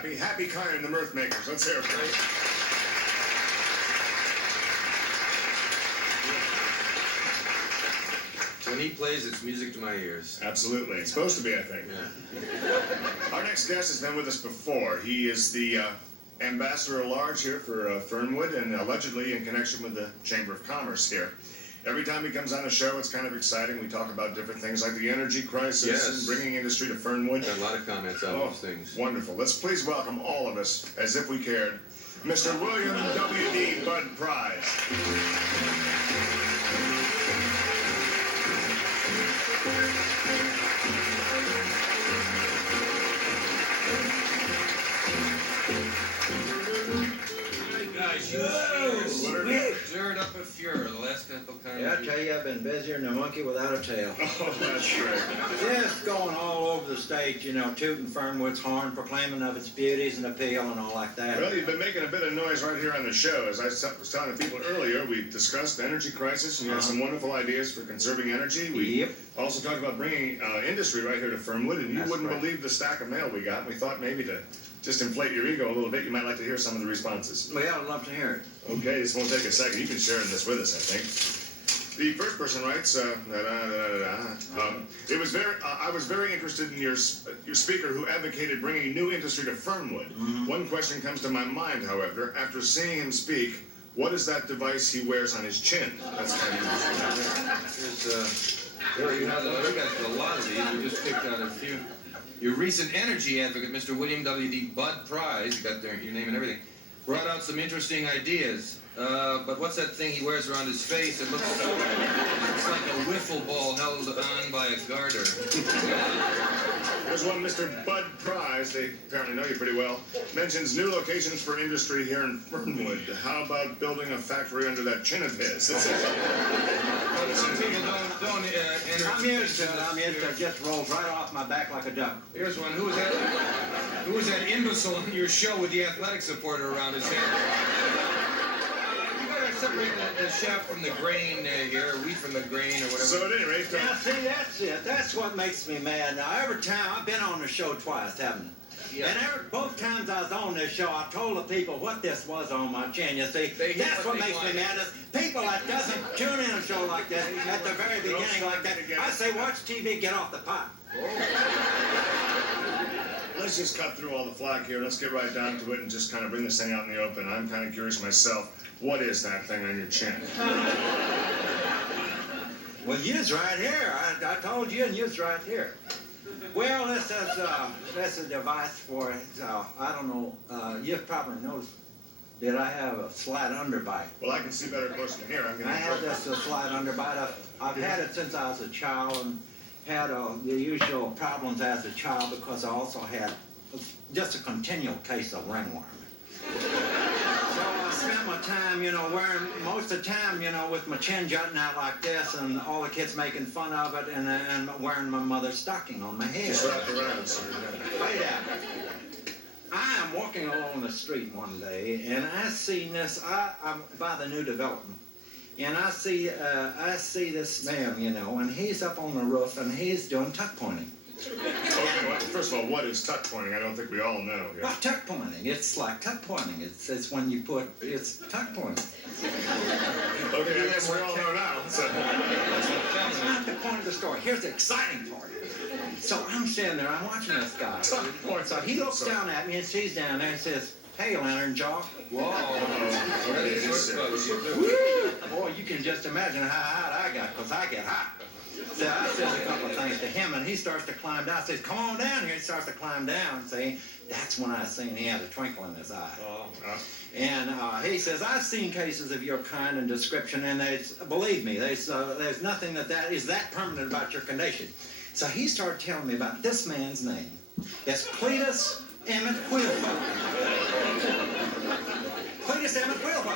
happy. Happy kind and the Mirth Makers. Let's hear it. When he plays, it's music to my ears. Absolutely. It's supposed to be, I think. Yeah. Our next guest has been with us before. He is the ambassador at large here for Fernwood, and allegedly in connection with the Chamber of Commerce here. Every time he comes on the show, it's kind of exciting. We talk about different things like the energy crisis and bringing industry to Fernwood. Got a lot of comments on those things. Wonderful. Let's please welcome all of us, as if we cared, Mr. William W.D. Bud Prize. You stirred up a furor the last couple of times. Yeah, I tell you, I've been busier than a monkey without a tail. Oh, that's great. Just going all over the state, you know, tooting Fernwood's horn, proclaiming of its beauties and appeal and all like that. Well, you've been making a bit of noise right here on the show. As I was telling the people earlier, we discussed the energy crisis, and you had some wonderful ideas for conserving energy. We also talked about bringing industry right here to Fernwood, and you wouldn't believe the stack of mail we got. We thought maybe to just inflate your ego a little bit, you might like to hear some of the responses. Well, yeah, I'd love to hear it. Okay, this won't take a second. You can share this with us, I think. The first person writes, I was very interested in your speaker who advocated bringing new industry to Fernwood. One question comes to my mind, however, after seeing him speak, what is that device he wears on his chin? That's kind of interesting. We got a lot of these. We just picked out a few. Your recent energy advocate, Mr. William W.D. Bud Prize, you got your name and everything, brought out some interesting ideas. But what's that thing he wears around his face? It looks like a wiffle ball held on by a garter. There's one, Mr. Bud Prize, they apparently know you pretty well, mentions new locations for industry here in Fernwood. How about building a factory under that chin of his? Some people don't enter. I'm used to it. It just rolls right off my back like a duck. Here's one. Who was that imbecile on your show with the athletic supporter around his head? Separate the chaff from the grain here, wheat from the grain, or whatever. So at any rate, yeah, see, that's it. That's what makes me mad. Now, every time, I've been on the show twice, haven't I? Yeah. And both times I was on this show, I told the people what this was on my chin. You see, that's what makes me mad. Is people that doesn't tune in a show like that at the very beginning like that. I say, watch TV, get off the pot. Let's just cut through all the flack here. Let's get right down to it and just kind of bring this thing out in the open. I'm kind of curious myself. What is that thing on your chin? Well, you's right here. I told you, and you's right here. Well, this is a device for, I don't know, you've probably noticed that I have a slight underbite. Well, I can see better close from here. I have this slight underbite. I've had it since I was a child and had the usual problems as a child because I also had just a continual case of ringworm. So I spent my time, you know, most of the time, you know, with my chin jutting out like this and all the kids making fun of it and wearing my mother's stocking on my head. Just wrap around, sir. Wait out. I am walking along the street one day and I see this, I'm by the new development. And I see this man, you know, and he's up on the roof and he's doing tuck pointing. Okay, well, first of all, what is tuck pointing? I don't think we all know. Well, tuck pointing. It's like tuck pointing. It's when you put, it's tuck pointing. Okay, I guess we all know now. So. That's not the point of the story. Here's the exciting part. So I'm standing there, I'm watching this guy. So he looks down at me and sees down there and says, "Hey, Lantern Jaw." Whoa. Boy, you can just imagine how hot I got, because I get hot. So I says a couple of things to him, and he starts to climb down. I says, "Come on down here." He starts to climb down. See, that's when I seen he had a twinkle in his eye. And he says, "I've seen cases of your kind and description, and believe me, there's nothing that is that permanent about your condition." So he started telling me about this man's name. It's Cletus Emmett Wheelful. Cletus Emmett Wheelful.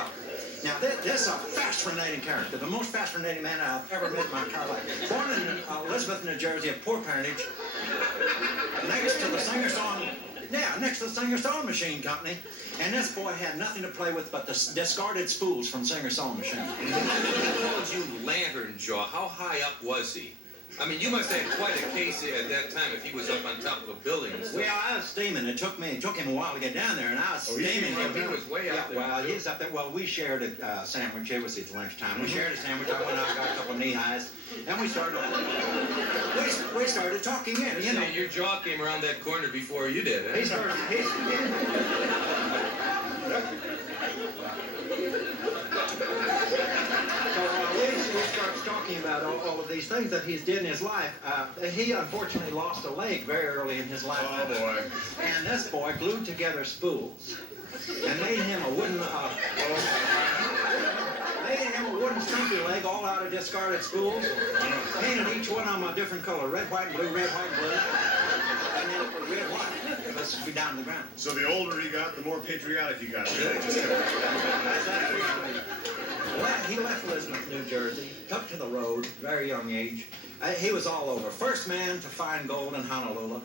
Now, this is a fascinating character, the most fascinating man I've ever met in my entire life. Born in Elizabeth, New Jersey, of poor parentage, next to the Singer Sewing Machine Company, and this boy had nothing to play with but the discarded spools from Singer Sewing Machine. He called you Lantern Jaw. How high up was he? I mean, you must have had quite a case at that time if he was up on top of a building. Well, I was steaming. It took him a while to get down there, and I was steaming. He was way up there. Well, he's up there. Well, we shared a sandwich. It was his lunchtime. We shared a sandwich. I went out, got a couple of knee highs, and we started talking in. You know, your jaw came around that corner before you did. Eh? he started. We started talking about all of these things that he's did in his life. He unfortunately lost a leg very early in his life. Oh, boy. And this boy glued together spools and made him a wooden stumpy leg all out of discarded spools. Painted each one of them a different color, red, white, and blue, red, white, and blue. And then for red, white. Let's be down to the ground. So the older he got, the more patriotic he got. Really, He left Elizabeth, New Jersey, took to the road, very young age. He was all over. First man to find gold in Honolulu.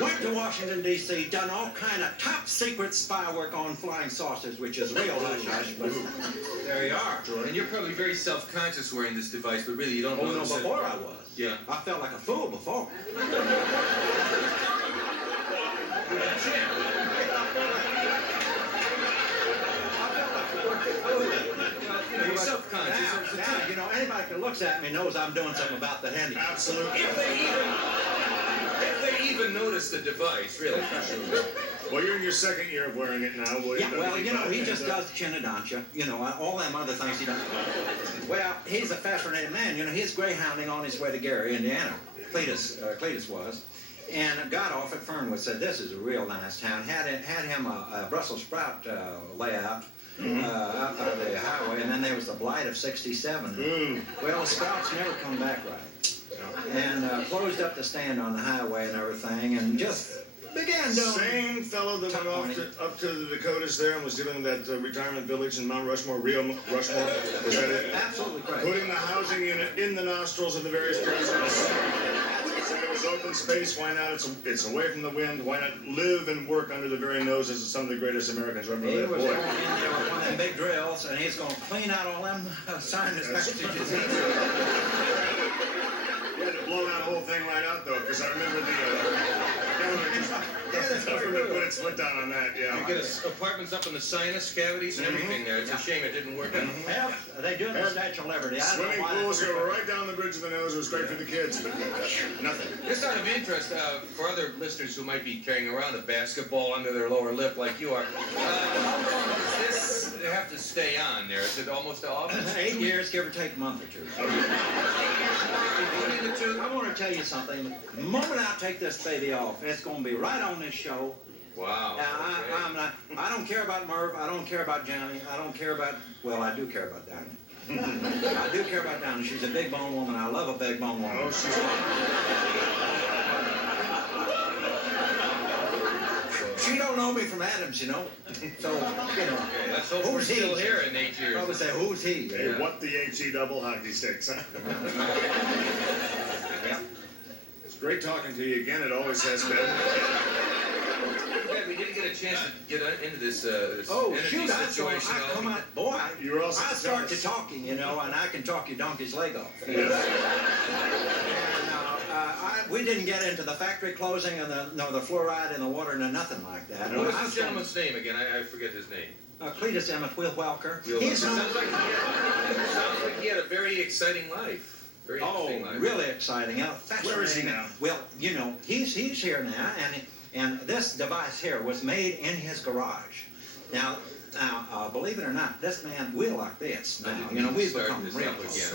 Went to Washington, D.C., done all kind of top secret spy work on flying saucers, which is real hush-hush, but there you are. And you're probably very self-conscious wearing this device, but really you don't Oh, no, notice it. before I was. Yeah. I felt like a fool before. You're self-conscious. Now, you know, anybody that looks at me knows I'm doing something about the handicap. Absolutely. If they even notice the device, really. Well, you're in your second year of wearing it now, William. Yeah, well, you know, he just does Chinadoncha, you know, all them other things he does. Well, he's a fascinating man. You know, he's greyhounding on his way to Gary, Indiana. Cletus was. And got off at Fernwood, said, this is a real nice town. Had him a Brussels sprout layout up by the highway, and then there was the blight of '67. Well, the sprouts never come back right. And closed up the stand on the highway and everything, and just began doing... Same fellow that went off up to the Dakotas there and was doing that retirement village in Mount Rushmore, Rio Rushmore. Was that it? Absolutely correct. Putting the housing unit in the nostrils of the various presidents. Said it was open space. Why not? It's away from the wind. Why not live and work under the very noses of some of the greatest Americans ever He lived? was Boy. going in there with one of them big drills, and he's going to clean out all them sinus passages. You had to blow that whole thing right out, though, because I remember the government put its foot down on that, yeah. You get apartments up in the sinus cavities and everything there. It's a shame it didn't work out. Well, they do it in the Statue of Liberty. I don't know Swimming why pools they- go right down the bridge of the nose. It was great for the kids, but nothing. Just out of interest, for other listeners who might be carrying around a basketball under their lower lip like you are, how long does this have to stay on there? Is it almost off? 8 years, give or take a month or two. I want to tell you something. The moment I take this baby off, it's going to be right on this show. Wow. Now, I don't care about Merv. I don't care about Johnny. I don't care about... Well, I do care about Donnie. I do care about Donnie. She's a big bone woman. I love a big bone woman. Oh, she's... She don't know me from Adams, you know. So, you know. Okay, let's hope we're still here in 8 years. I would say, who's he? Hey, what the HE double hockey sticks, huh? Yeah. It's great talking to you again. It always has been. We didn't get a chance to get into this, Oh, energy shoot, situation. come on, boy. You were also I start to talking, you know, and I can talk your donkey's leg off. Yes. And we didn't get into the factory closing and the fluoride in the water and nothing like that. What was this gentleman's name again? I forget his name. Cletus Emmett Welker. Sounds like he had a very exciting life. Very interesting life. Really exciting. Where is he now? Well, you know, he's here now, and this device here was made in his garage. Now, believe it or not, this man, we're like this now. You know, we've become real close.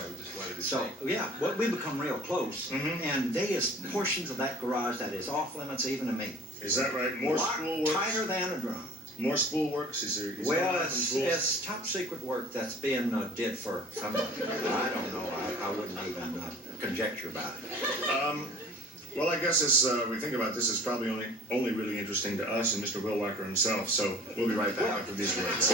So, yeah, we become real close, and there is portions of that garage that is off limits even to me. Is that right? More spool works? Tighter than a drum. More spool works? Well, it's top secret work that's being did for somebody. I don't know. I wouldn't even conjecture about it. Well, I guess as we think about this, it's probably only really interesting to us and Mr. Willwacker himself. So we'll be right back after these words.